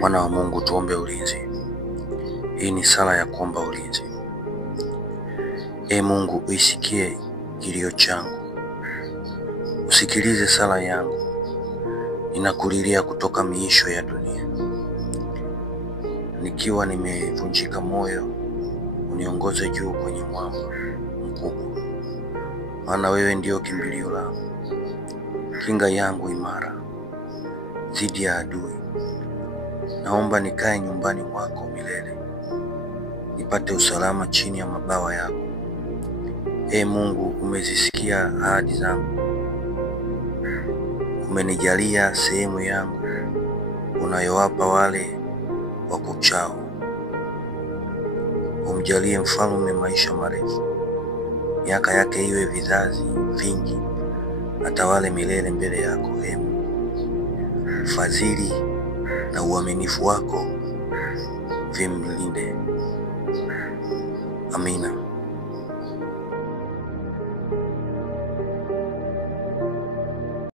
Mwana wa Mungu, tuombe ulinzi. Hii ni sala ya kuomba ulinzi. Ee Mungu, uisikie kilio changu, usikilize sala yangu. Ninakulilia kutoka miisho ya dunia. Nikiwa nimevunjika moyo, uniongoze juu kwenye mwamba mkubwa, maana wewe ndio kimbilio langu, kinga yangu imara dhidi ya adui. Naomba nikae nyumbani mwako milele, nipate usalama chini ya mabawa yako. Ee Mungu, umezisikia ahadi zangu, umenijalia sehemu yangu unayowapa wale wakuchao. Umjalie mfalme maisha marefu, miaka yake iwe vizazi vingi, atawale milele mbele yako. Ee Mungu, fadhili na uaminifu wako vimlinde. Amina.